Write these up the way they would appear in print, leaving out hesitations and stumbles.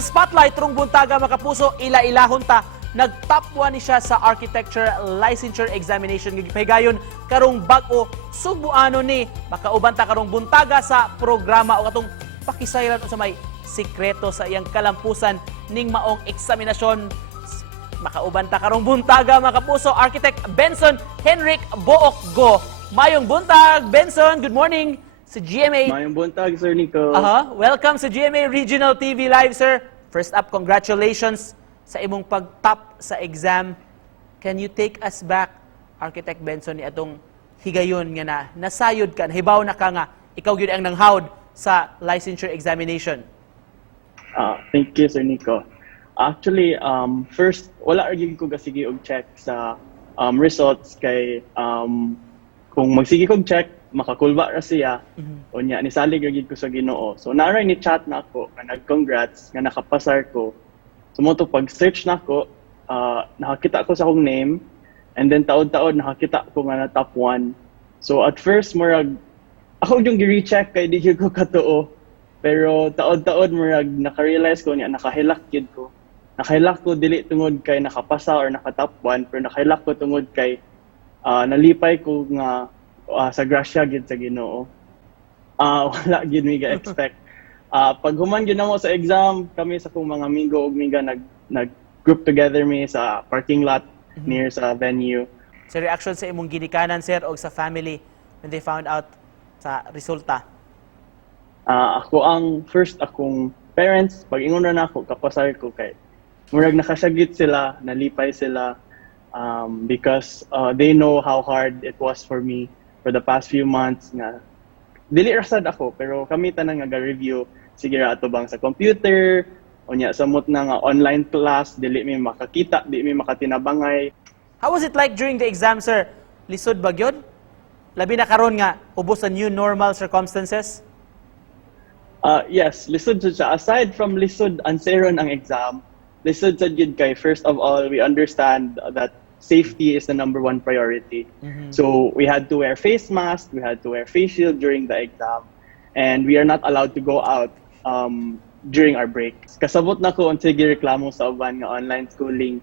Sa spotlight rong buntaga mga kapuso, ila-ilahon ta nag-top 1 ni siya sa architecture licensure examination gipahigayon karong bag-o Subuano ni makauban ta karong buntaga sa programa o katong pakisayran sa may sikreto sa iyang kalampusan ning maong eksaminasyon. Makauban ta karong buntaga mga kapuso, Architect Benson Henrik Bookgo. Mayong buntag Benson, good morning sa GMA. Mayong buntag Sir Nico. Welcome sa GMA Regional TV Live, sir. First up, congratulations sa imong pag-top sa exam. Can you take us back, Architect Benson, ni atong higayon nga na nasayod ka, nahibaw na ka nga, ikaw yun ang nanghawd sa licensure examination? Thank you, Sir Nico. Actually, first, wala rin ko kasigi og check sa results kay kung magsigi kog check, makakulba ra siya, o niya, nisalig rin ko sa Ginoo. So, naray ni chat na ako, nga nag-congrats, nga nakapasar ko. So, mo to pag-search na ako, nakakita ko sa akong name, and then taod-taod nakakita ko nga na top 1. So, at first, murag, ako yung gi-recheck kay di ko katuo. Pero taod-taod murag naka-realize ko niya, nakahilak yun ko. Nakahilak ko dili tungod kay nakapasa or naka-top 1, pero nakahilak ko tungod kay nalipay ko nga sa grasya gid sa Ginoo. Wala gid mi ga-expect. Pag human gyud namo sa exam, kami sa kong mga amigo ug miga nag-group together mi sa parking lot near sa venue. Sa reaction sa imong ginikanan, sir, o sa family when they found out sa resulta? Ako ang first akong parents, pag ingon na ako, kapasar ko kay murag nakasagit sila, nalipay sila because they know how hard it was for me for the past few months nga dili rasad ako, pero kami tanan nga ga-review sige ra ato bang sa computer unya samot na nga online class, dili mi makakita, dili mi makatinabangay. How was it like during the exam, sir? Lisod ba gyud? Labi na karon nga ubos sa new normal circumstances? Yes, lisod jud siya. Aside from lisod anseron ang exam, lisod jud gyud kay first of all we understand that safety is the #1 priority. So we had to wear face mask, we had to wear face shield during the exam, and we are not allowed to go out during our breaks. Kasabot na ko unsa gireklamo sa uban nga online schooling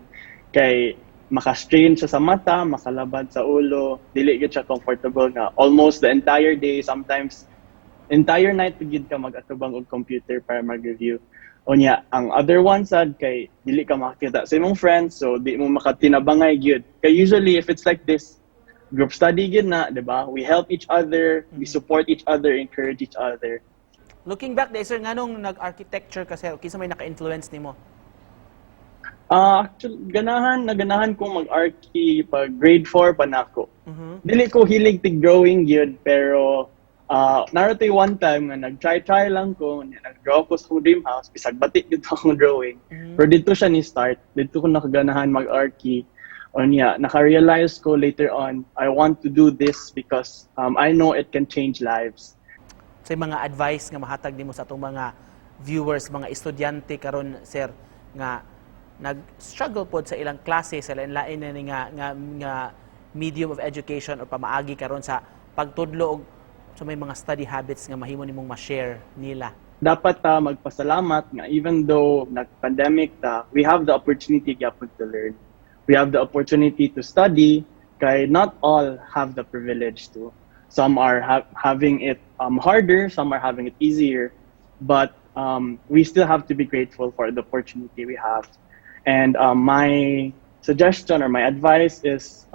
kay maka-strain siya sa mata, makalabad sa ulo, dili gyud siya comfortable nga almost the entire day, sometimes entire night gid ka mag-atubang og computer para mag-review. Unya, ang other one sad kay dili ka makakita sa imong friends, so di mo makatinabangay gyud. Kay usually if it's like this, group study gyud na, di ba? We help each other, we support each other, encourage each other. Looking back, sir, nganong nag-architecture ka, sir? Kinsa may naka-influence nimo? Actually, ganahan kong mag-archi pag grade 4 pa na ako. Dili ko hilig tig-drawing gyud, pero narotoy one time nga nag-try lang ko, nag-draw ko sa dream house, bisag batik dito akong drawing. Pero dito siya ni-start, dito ko nakaganahan mag-archi. O niya, naka-realize ko later on, I want to do this because I know it can change lives. Sa mga advice nga mahatag nimo sa atong mga viewers, mga estudyante karon, sir, nga nag-struggle pod sa ilang klase, sa lain-lain na nga medium of education o pamaagi karon sa pagtudlo og so may mga study habits nga mahimo nimong ma-share nila? Dapat magpasalamat nga even though nag-pandemic we have the opportunity gyapon to learn. We have the opportunity to study kay not all have the privilege to. Some are having it harder, some are having it easier, but we still have to be grateful for the opportunity we have. And my suggestion or my advice is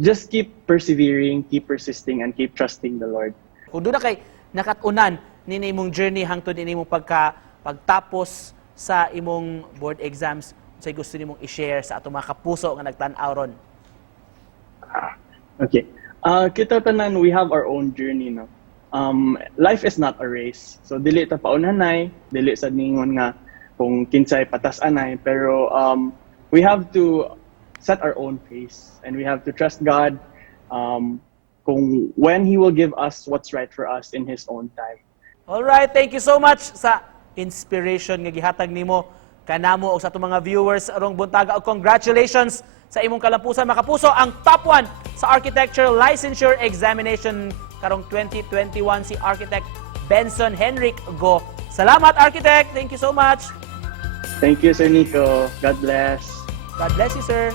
just keep persevering, keep persisting, and keep trusting the Lord. Kung doon na kay nakatunan ni imong journey hangtod ni imong pagtapos sa imong board exams, say gusto nimong i-share sa atong mga kapuso nga nagtan-aw ron? Okay. Kita tanan, we have our own journey, no? Life is not a race. So dili ta paunhanay, dili sa ningon nga kung kinsay patas anay, pero we have to set our own pace, and we have to trust God kung when He will give us what's right for us in His own time. All right, thank you so much sa inspiration nga gihatag nimo kanamo o sa atong mga viewers arong buntaga. Congratulations sa imong kalampusan, mga kapuso. Ang top 1 sa Architecture Licensure Examination karong 2021 si Architect Benson Henrik Go Salamat, Architect. Thank you so much. Thank you, Sir Nico. God bless. God bless you, sir.